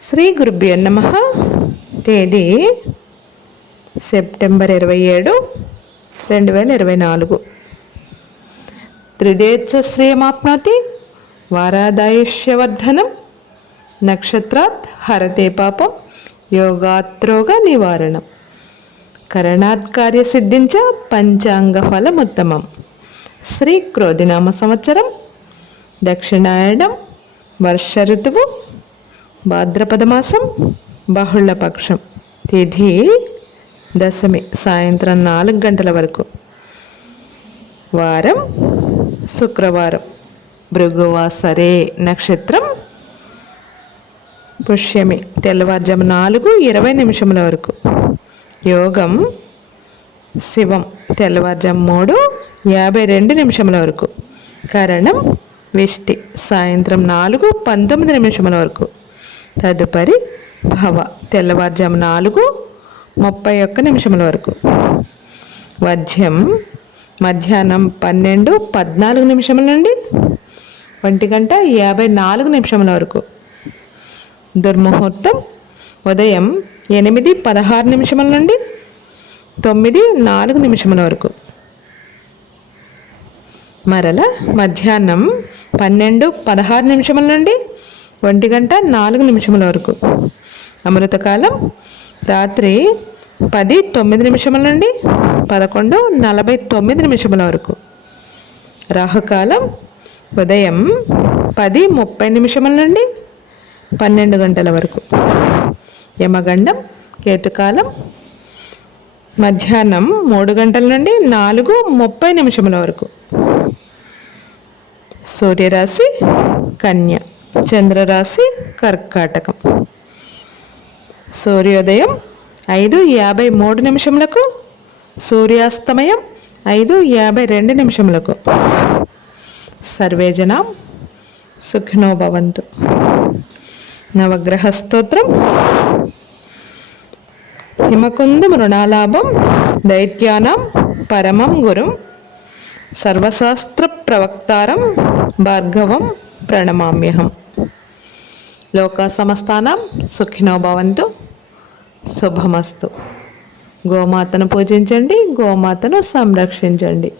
శ్రీ గురుభ్యో నమః. తేదీ సెప్టెంబర్ 27, 2024. త్రిదేత్స శ్రియమాప్నోతి వారాదాయుష్యవర్ధనం. నక్షత్రాత్ హరతే పాపం యోగాత్రోగ నివారణం. కరణాత్ కార్యసిద్ధించ పంచాంగ ఫలముత్తమం. శ్రీ క్రోధినామ సంవత్సరం, దక్షిణాయనం, వర్ష ఋతువు, భాద్రపద మాసం, బహుళపక్షం. తిథి దశమి, సాయంత్రం 4 గంటల వరకు. వారం శుక్రవారం. భృగువాసరే. నక్షత్రం పుష్యమి, తెల్లవారుజాము 4:20 వరకు. యోగం శివం, తెల్లవారుజాము 3:52 వరకు. కరణం విష్టి, సాయంత్రం 4:19 వరకు. తదుపరి భవ, తెల్లవారుజాము 4:31 వరకు. వధ్యం మధ్యాహ్నం 12:14 నుండి 1:54 వరకు. దుర్ముహూర్తం ఉదయం 8:16 నుండి 9:04 వరకు. మరల మధ్యాహ్నం 12:16 నుండి 1:04 వరకు. అమృతకాలం రాత్రి 10:09 నుండి 11:49 వరకు. రాహుకాలం ఉదయం 10:30 నుండి 12 గంటల వరకు. యమగండం కేతుకాలం మధ్యాహ్నం 3 గంటల నుండి 4:30 వరకు. సూర్యరాశి కన్య, చంద్రరాశి కర్కాటకం. సూర్యోదయం 5:53, సూర్యాస్తమయం 5:52. సర్వే జనా సుఖినో భవంతు. నవగ్రహ స్తోత్రం. హిమకుంద మృణాలాభం దైత్యానాం పరమం గురుం సర్వశాస్త్ర ప్రవక్తారం భార్గవం ప్రణమామ్యహం. లోకా సమస్తానాం సుఖినో భవంతు. శుభమస్తు. గోమాతను పూజించండి, గోమాతను సంరక్షించండి.